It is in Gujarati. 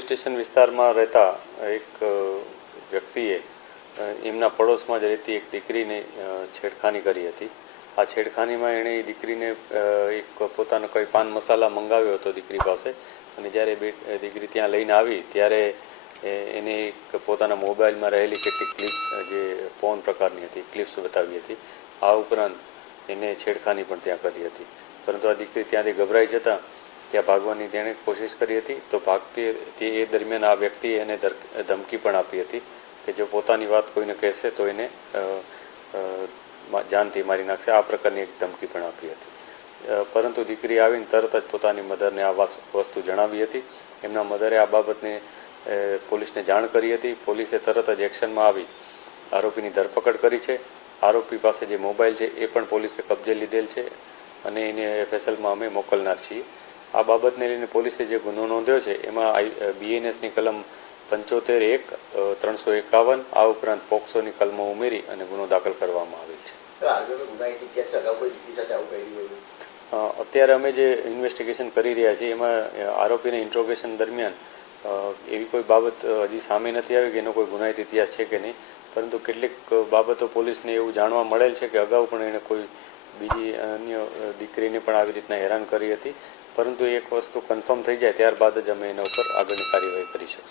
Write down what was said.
પોલીસ સ્ટેશન વિસ્તારમાં રહેતા એક વ્યક્તિએ એમના પડોશમાં જ રહેતી એક દીકરીને છેડખાની કરી હતી. આ છેડખાનીમાં એણે એ દીકરીને એક પોતાનો કોઈ પાન મસાલા મંગાવ્યો હતો દીકરી પાસે, અને જ્યારે દીકરી ત્યાં લઈને આવી ત્યારે એને એક પોતાના મોબાઈલમાં રહેલી કેટલીક ક્લિપ્સ જે પોર્ન પ્રકારની હતી ક્લિપ્સ બતાવી હતી. આ ઉપરાંત એને છેડખાની પણ ત્યાં કરી હતી. પરંતુ આ દીકરી ત્યાંથી ગભરાઈ જતાં ત્યાં ભાગવાની તેણે કોશિશ કરી હતી. તો ભાગતી એ દરમિયાન આ વ્યક્તિએ એને ધમકી પણ આપી હતી કે જો પોતાની વાત કોઈને કહેશે તો એને જાનથી મારી નાખશે. આ પ્રકારની એક ધમકી પણ આપી હતી. પરંતુ દીકરી આવીને તરત જ પોતાની મધરને આ વસ્તુ જણાવી હતી. એમના મધરે આ બાબતને પોલીસને જાણ કરી હતી. પોલીસે તરત જ એક્શનમાં આવી આરોપીની ધરપકડ કરી છે. આરોપી પાસે જે મોબાઈલ છે એ પણ પોલીસે કબજે લીધેલ છે અને એને FSLમાં અમે મોકલનાર છીએ. આ બાબતને લઈને પોલીસે જે ગુનો નોંધ્યો છે એમાં BNSની કલમ 75(1) 351 આ ઉપરાંત પોક્સોની કલમો ઉમેરી અને ગુનો દાખલ કરવામાં આવેલ છે. અત્યારે અમે જે ઇન્વેસ્ટિગેશન કરી રહ્યા છીએ એમાં આરોપીને ઇન્ટ્રોગેશન દરમિયાન એવી કોઈ બાબત હજી સામે નથી આવી કે એનો કોઈ ગુનાહિત ઇતિહાસ છે કે નહીં, પરંતુ કેટલીક બાબતો પોલીસને એવું જાણવા મળેલ છે કે અગાઉ પણ એણે કોઈ બીજી અન્ય દીકરીને પણ આવી રીતના હેરાન કરી હતી. પરંતુ એક વસ્તુ કન્ફર્મ થઈ જાય ત્યારબાદ જ અમે એના ઉપર આગળની કાર્યવાહી કરી શકીશું.